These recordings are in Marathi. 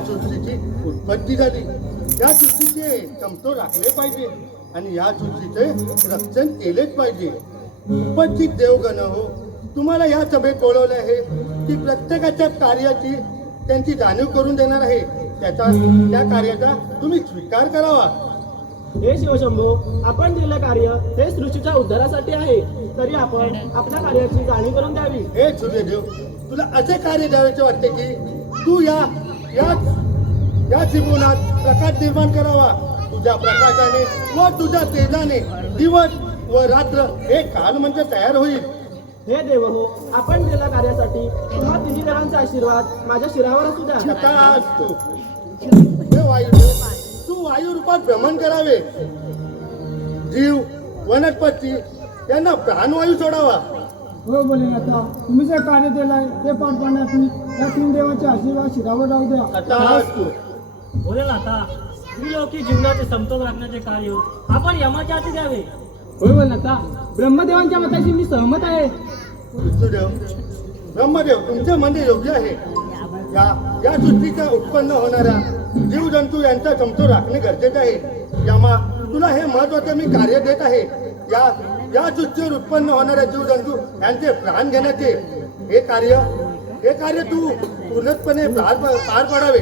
या सृष्टीची उत्पत्ती झाली. या सृष्टीचे समतोल राखले पाहिजे आणि या सृष्टीचे रक्षण केलेच पाहिजे. उपस्थित देवगण हो तुम्हाला या सभेत बोलवले आहे की प्रत्येकाच्या कार्याची त्यांची जाणीव करून देणार आहे. त्याचा त्या कार्याचा तुम्ही स्वीकार करावा. हे शिवशंभो आपण दिलेलं कार्य हे सृष्टीच्या उद्धारासाठी आहे. तरी आपण आपल्या कार्याची जाणीव करून द्यावी. हे सूर्यदेव तुला असे कार्य द्यावेचे वाटते की तू या या या जीवनात प्रकाश निर्माण करावा. तुझ्या प्रकाशाने व तुझ्या तेजाने दिवस व रात्र हे काल म्हणजे तयार होईल. हे देव हो आपण दिलेल्या कार्यासाठी तुम्हा तिन्ही देवांचा आशीर्वाद माझ्या शिरावर असू द्या वायुदेव तू वायू रूपात भ्रमण करावे. जीव वनस्पती यांना प्राणवायू सोडावा. हो बोले आता तुम्ही जे कार्य दिलंय ते पार पाडण्यासाठी या तीन देवाचे आशीर्वाद शिरावर राहू द्या. भोलेनाथा त्रिलोकी जीवनाचे समतोल राखण्याचे कार्य आपण यमाच्या हाती द्यावे. होय बोल आता ब्रह्मदेवांच्या मताशी मी सहमत आहे. ब्रह्मदेव तुमचे म्हणणे योग्य आहे. या या सृष्टीचा उत्पन्न होणाऱ्या जीवजंतू यांचा समतोल राखणे गरजेचे आहे. यामा तुला हे महत्त्वाचे मी कार्य देत आहे. या या सृष्टीवर उत्पन्न होणाऱ्या जीवजंतू यांचे प्राण घेण्याचे हे कार्य हे कार्य तू पूर्णपणे पार पार पाडावे.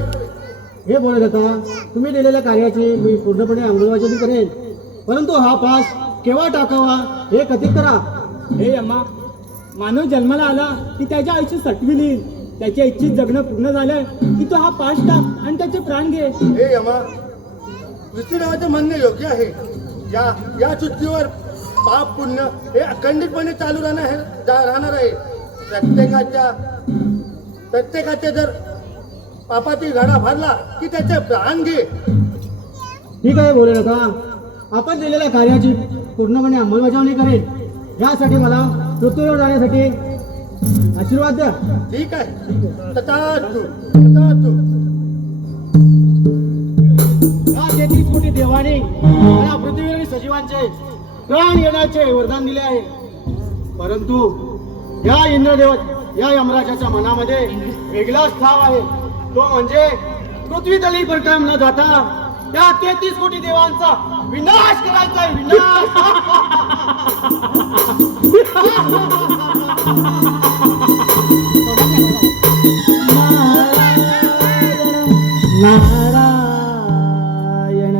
हे बोलत होता तुम्ही दिलेल्या कार्याची मी पूर्णपणे अंमलबजावणी करेन. परंतु हा पास केव्हा टाकावा हे कथित करा. हे अम्मा मानव जन्माला आला की त्याच्या आयुष्य सटविली त्याच्या इच्छित जगणं पूर्ण झालं की तो हा पास टाक आणि त्याचे प्राण घे. हे यमा विष्णुदेवाचे म्हणणे योग्य आहे. या या सृष्टीवर पाप पुण्य हे अखंडितपणे चालू राहणार आहे जा- राहणार आहे. प्रत्येकाच्या प्रत्येकाचे जर पापाची घडा भरला की त्याचे प्राण घे. ठीक आहे बोलू नका आपण दिलेल्या कार्याची पूर्णपणे अंमलबजावणी करेन यासाठी मला पृथ्वीवर जाण्यासाठी आशीर्वाद द्या. ठीक आहे. तथास्तु तथास्तु. या तेहतीस कोटी देवाने मला पृथ्वीवरील सजीवांचे प्राण येण्याचे वरदान दिले आहे. परंतु या इंद्रदेव या यमराजाच्या मनामध्ये वेगळाच ठाव आहे. तो म्हणजे पृथ्वीतली तली न जाता त्या तेहतीस कोटी देवांचा विनाश करायचा आहे विनाश! नारायण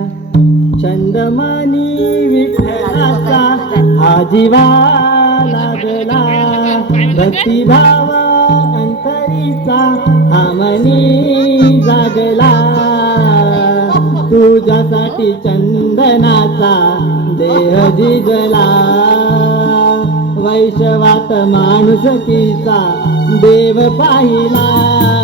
चंदमानी आजीवा लागला. भक्तिभाव अंतरीचा आमनी जागला. तुझ्यासाठी चंदनाचा देह जिजला वैशवात माणुसकीचा देव पाहिला.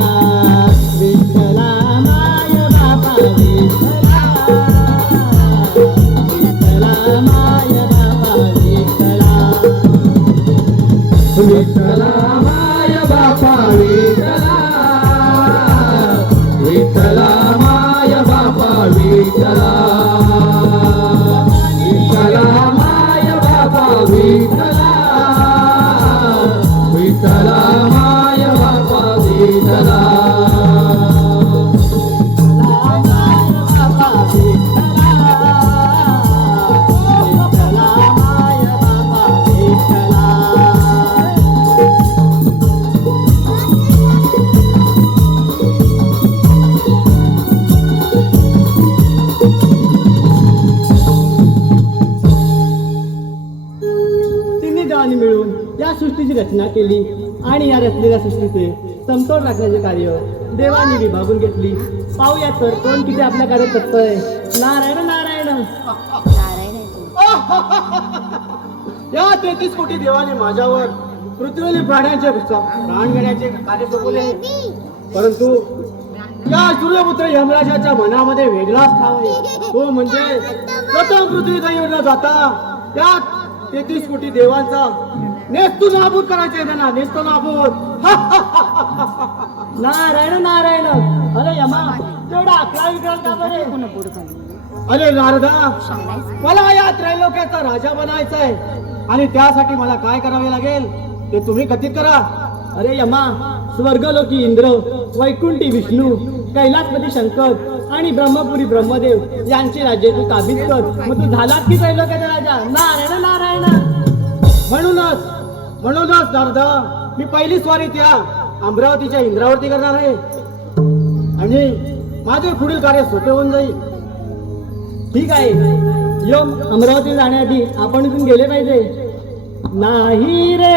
सृष्टीची रचना केली आणि या रचलेल्या सृष्टीचे समतोल राखण्याचे कार्य देवाने विभागून घेतली. पाहूया तर कोण किती आपल्या कार्य करतोय नारायण नारायण. या तेहतीस कोटी देवाने माझ्यावर पृथ्वीवरील प्राण्यांचे प्राण घेण्याचे कार्य सोपवले. परंतु या सूर्यपुत्र यमराजाच्या मनामध्ये वेगळाच ठाव आहे. तो म्हणजे प्रथम पृथ्वीचा येऊन जाता. त्या तेहतीस कोटी देवांचा नेस्तू नाबूद करायचे आहे त्यांना नेस्तो नाबूद. नारायण नारायण. अरे यमा तेवढा अकरा विक्रम का बरे? अरे नारदा. मला या त्रैलोक्याचा राजा बनायचा आहे. आणि त्यासाठी मला काय करावे लागेल ते तुम्ही कथित करा. अरे यमा स्वर्गलोकी इंद्र वैकुंठी विष्णू कैलासपती शंकर आणि ब्रह्मपुरी ब्रह्मदेव यांचे राज्य तू काबीज कर. मग तू झालास की त्रैलोक्याचा राजा? नारायण नारायण. म्हणूनच म्हणूनच दादा मी पहिली स्वारी त्या अमरावतीच्या इंद्रावरती करणार आहे. आणि माझे पुढील कार्य सोपे होऊन जाईल. ठीक आहे. यम अमरावती जाण्याआधी आपण इथून गेले पाहिजे. नाही रे.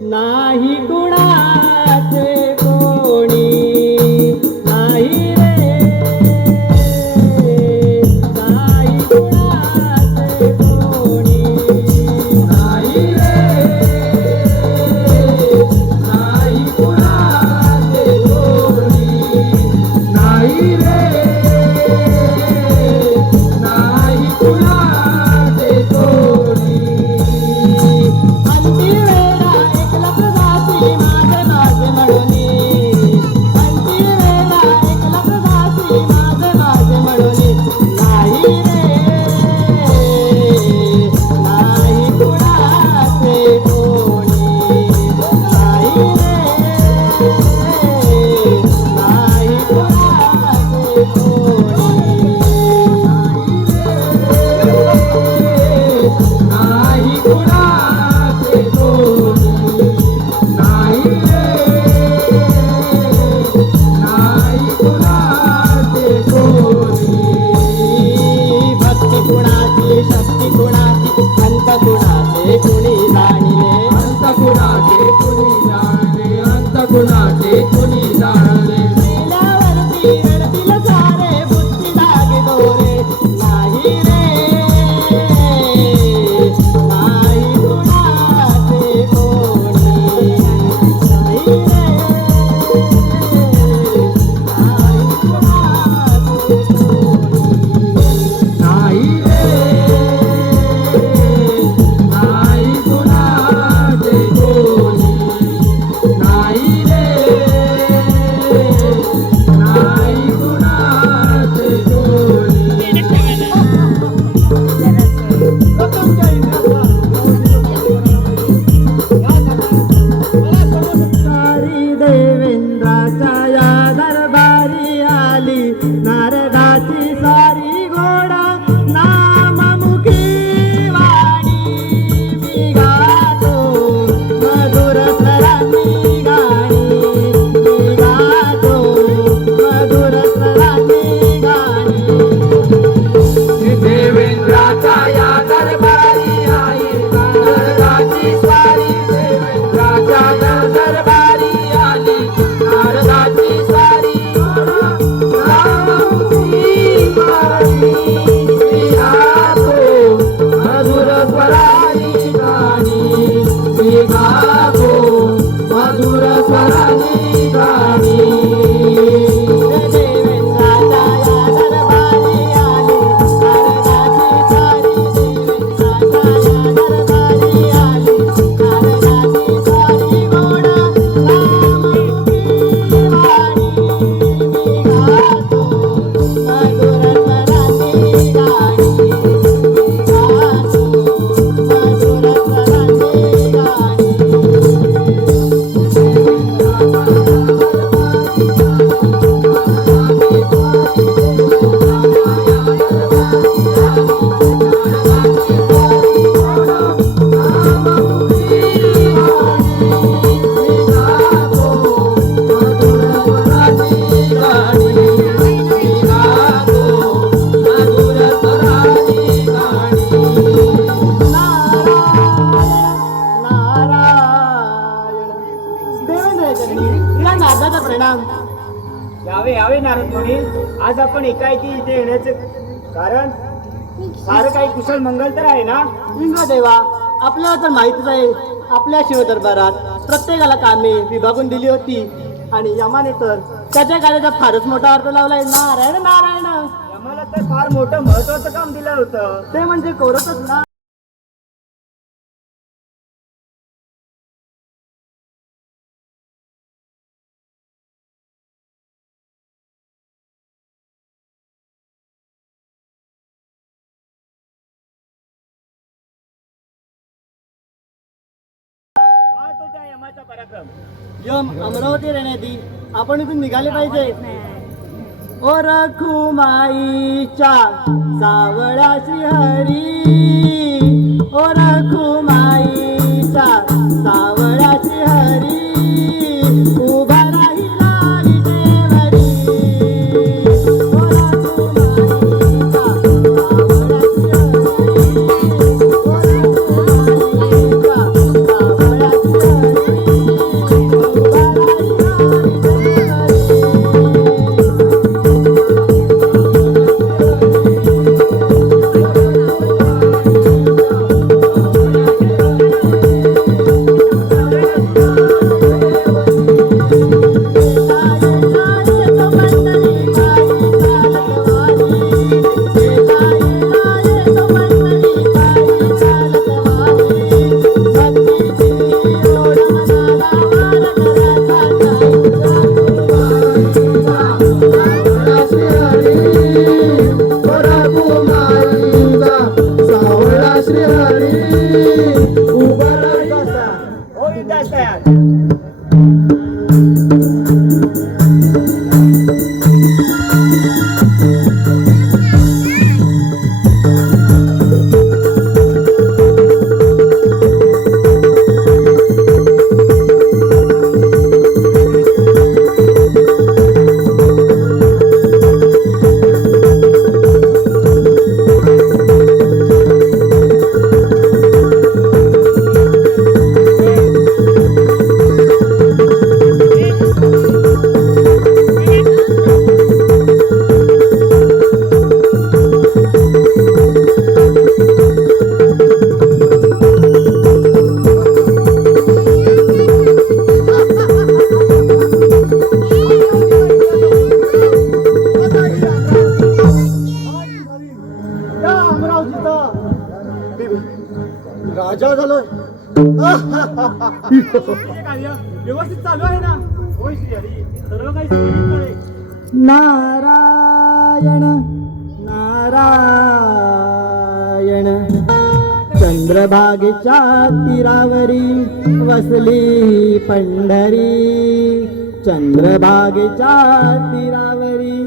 नाही कुणाचे इंद्रदेवा आपल्याला तर माहितीच आहे आपल्या शिव दरबारात प्रत्येकाला कामे विभागून दिली होती. आणि यमाने तर त्याच्या कार्याचा फारच मोठा अर्थ लावलाय नारायण नारायण. आम्हाला तर फार मोठं महत्वाचं काम दिलं होतं. ते म्हणजे कोरतच ना. अमरावती राहण्याची आपण इथून निघाले पाहिजे. ओ रखुमाईच्या सावळा श्रीहरी. ओ रखुमाईच्या सावळा कार्य व्यवस्थित चालू आहे ना? होय श्रीहरी सर्व काही नारायण नारायण चंद्रभागेच्या तीरावरी वसली पंढरी. चंद्रभागेच्या तीरावरी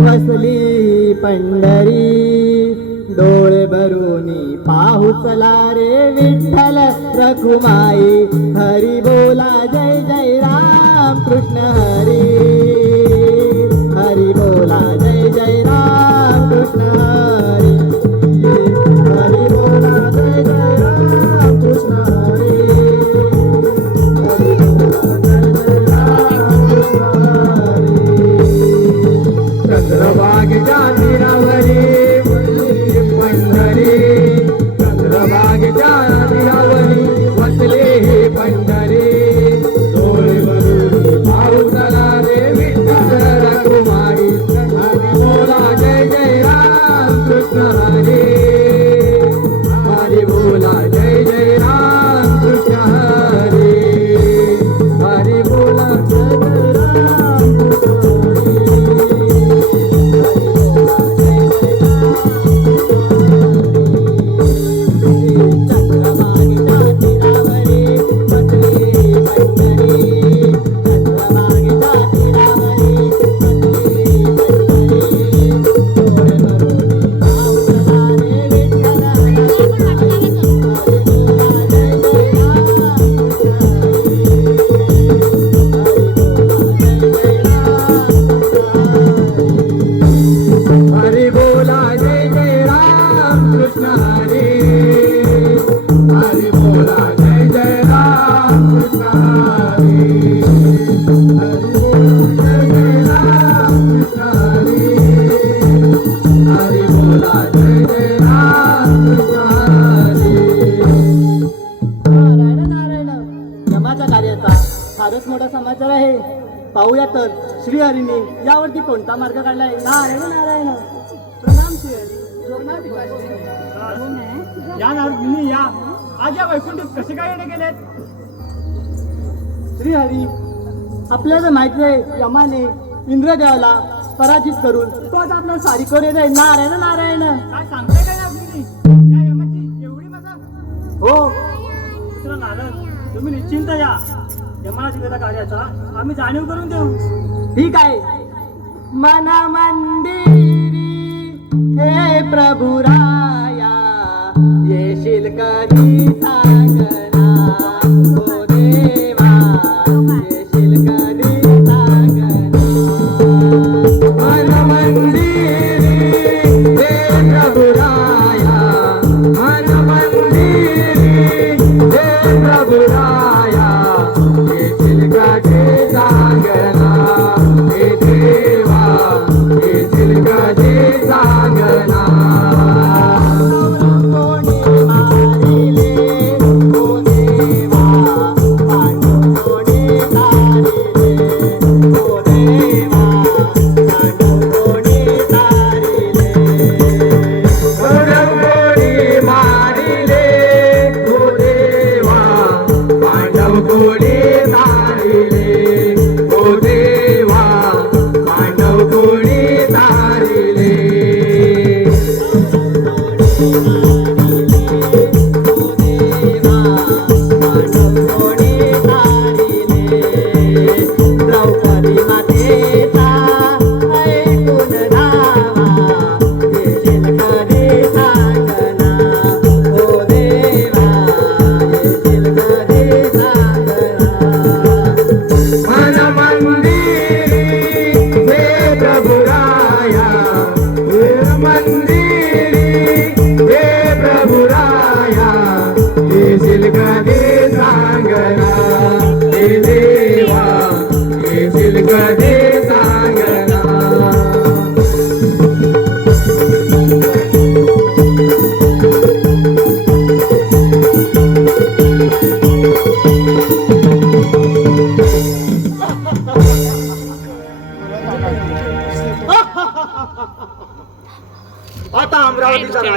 वसली पंढरी. डोळे भरूनी पाहू चला रे विठ्ठल रखुमाई हरी बोला जय जय राम कृष्ण हरी. कोणता मार्ग काढलाय नारायण नारायण. प्रणाम टिपाशी. या या. आज या वैकुंठीत कसे काय येणे गेलेत? श्रीहरी आपल्याला माहिती आहे यमाने इंद्रदेवाला पराजित करून तो आता आपल्याला सारी करून येत आहे. नारायण नारायण. काय सांगताय काय यमाची एवढी मजा? हो. मित्र नारद तुम्ही निश्चिंत या. यमाला दिलेल्या कार्याचा आम्ही जाणीव करून देऊ. ठीक आहे. मन मंदिरी हे प्रभुराया येशील कधी सांगना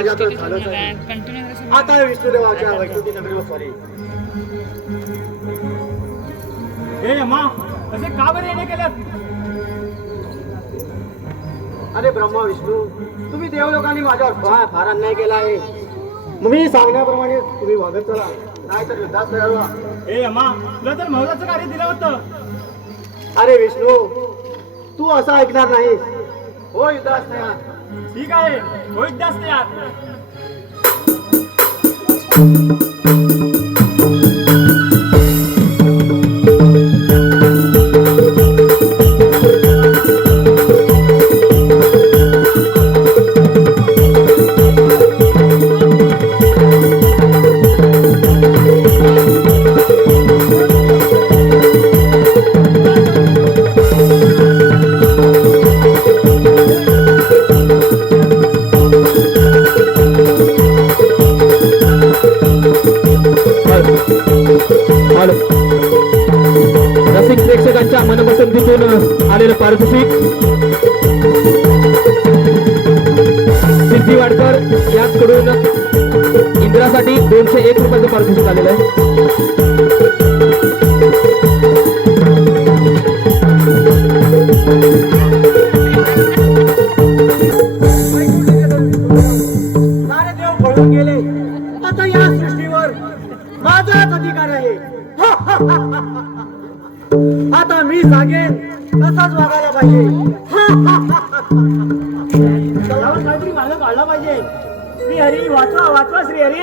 अमरावतीचा राजा तर झालाच आहे आता विष्णुदेवाच्या वैकुंठी नगरीवर स्वारी हे यमा असे का बरे येणे केलं? अरे ब्रह्मा विष्णू तुम्ही देवलोकांनी माझ्यावर फार फार अन्याय केला आहे. मग मी सांगण्याप्रमाणे तुम्ही वागत चला. नाही तर युद्धात तयार व्हा हे यमा तुला तर महत्वाचं कार्य दिलं होतं. अरे विष्णू तू असं ऐकणार नाहीस. हो युद्धात तयार ठीक आहे होईत जास्त यार दोनशे दिसून रुपयाचं आलेलं आहे. आता मी सांगेन तसाच वागायला पाहिजे. काहीतरी हो, मार्ग काढला पाहिजे. श्री हरी वाचवा वाचवा श्री हरी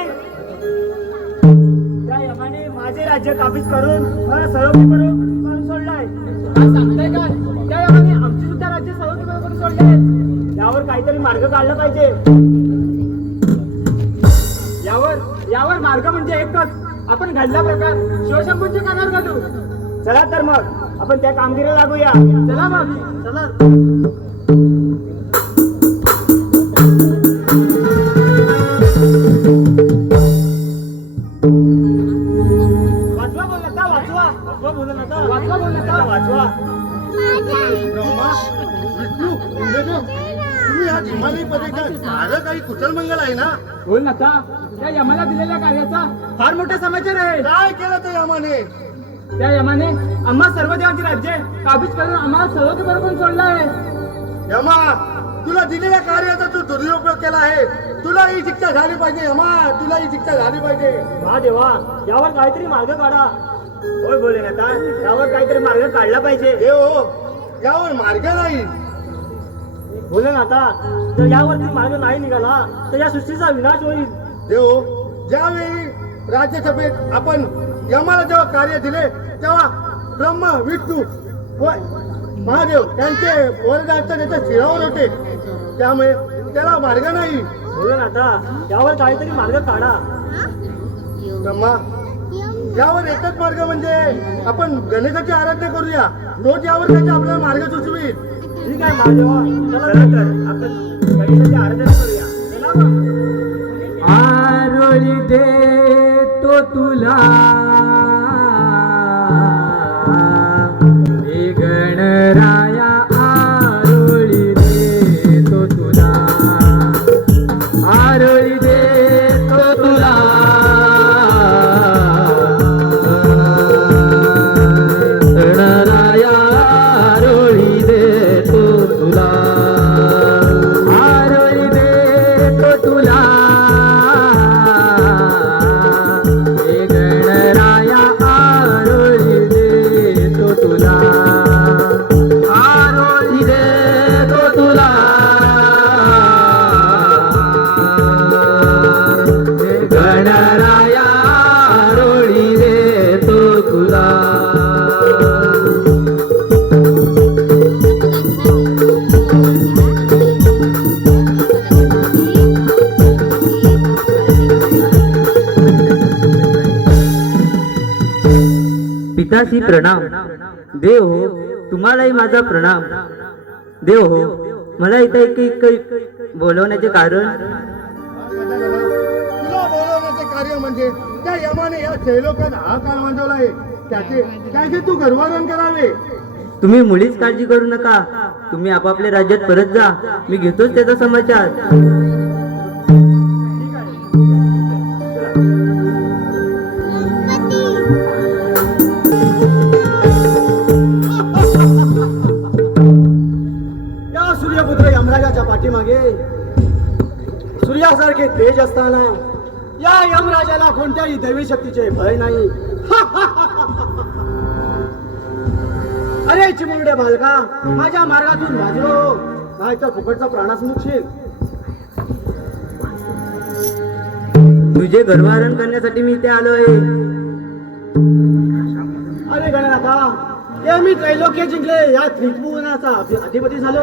आणि माझे राज्य काबीज करून मला सरोगी करून करून सोडलाय सांगताय का? त्या लोकांनी आमचे सुद्धा राज्य सरोगी करून सोडले यावर काहीतरी मार्ग काढला पाहिजे. यावर यावर मार्ग म्हणजे एकच. आपण घडला प्रकार शिवशंभूंच्या कानावर घालू चला तर मग आपण त्या कामगिरीला लागूया. चला मग. चला. हा फार काही कुशल मंगल आहे ना? बोल नका त्या यमाला दिलेल्या कार्याचा फार मोठा समाचार आहे. काय केलं ते यामाने? त्या यमाने आम्हा सर्व देवांचे राज्य काबीज करून आम्हाला सर्व बरोबर सोडलं आहे. यमा तुला दिलेल्या कार्याचा तू दुरुपयोग केला आहे. तुला ही शिक्षा झाली पाहिजे यमा. तुला ही शिक्षा झाली पाहिजे. महादेवा यावर काहीतरी मार्ग काढा. होय बोले आता यावर काहीतरी मार्ग काढला पाहिजे. देव हो, यावर मार्ग नाही. बोले ना आता. जर यावरती मार्ग नाही निघाला तर या सृष्टीचा विनाश होईल. देव ज्यावेळी राज्यसभेत आपण यमाला जेव्हा कार्य दिले तेव्हा ब्रह्म विष्णू व महादेव त्यांचे वरदास्त त्याच्या शिरावर होते. त्यामुळे त्याला मार्ग नाही. बोले ना आता. यावर काहीतरी मार्ग काढा. ब्रह्मा यावर एकच मार्ग म्हणजे आपण गणेशाची आराधना करूया. तोच यावर त्याचा आपल्याला मार्ग सुचवी ठीक आहे महादेवा. चला तर आपण गणेशाची आराधना करूया. चला मग. आरोळी तुला. प्रणाम. देव हो तुम्हालाही माझा प्रणाम. देव हो मला इथे एक बोलवण्याचे कारण? बोलवण्याचे कार्य म्हणजे त्या यमाने या शैलोकात हा काल मांडवला आहे त्याचे त्याचे तू गर्वरण करावे. तुम्ही मुळीच काळजी करू नका. तुम्ही आपापल्या राज्यात परत जा. मी घेतोच त्याचा समाचार. तेज असताना या यमराजाला कोणत्याही दैवी शक्तीचे भय नाही. अरे चिमुरडे बालका माझ्या मार्गातून वाजलो नाहीतर फुकटचा प्राणास मुक्षील. तुझे गर्वहरण करण्यासाठी मी इथे आलो आहे अरे गणनाथा हे मी त्रैलोक्य जिंकले. या त्रिभुवनाचा अधिपती झालो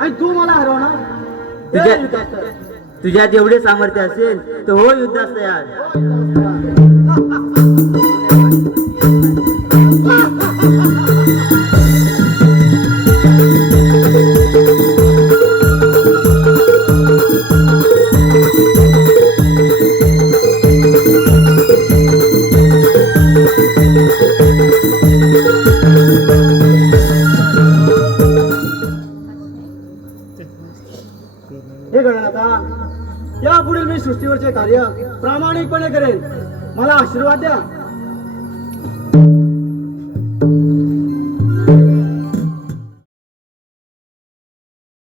आणि तू मला हरवणार. तुझ्या- तुझ्यात जेवढे सामर्थ्य असेल तर हो युद्धास तयार. करेन मला आशीर्वाद द्या.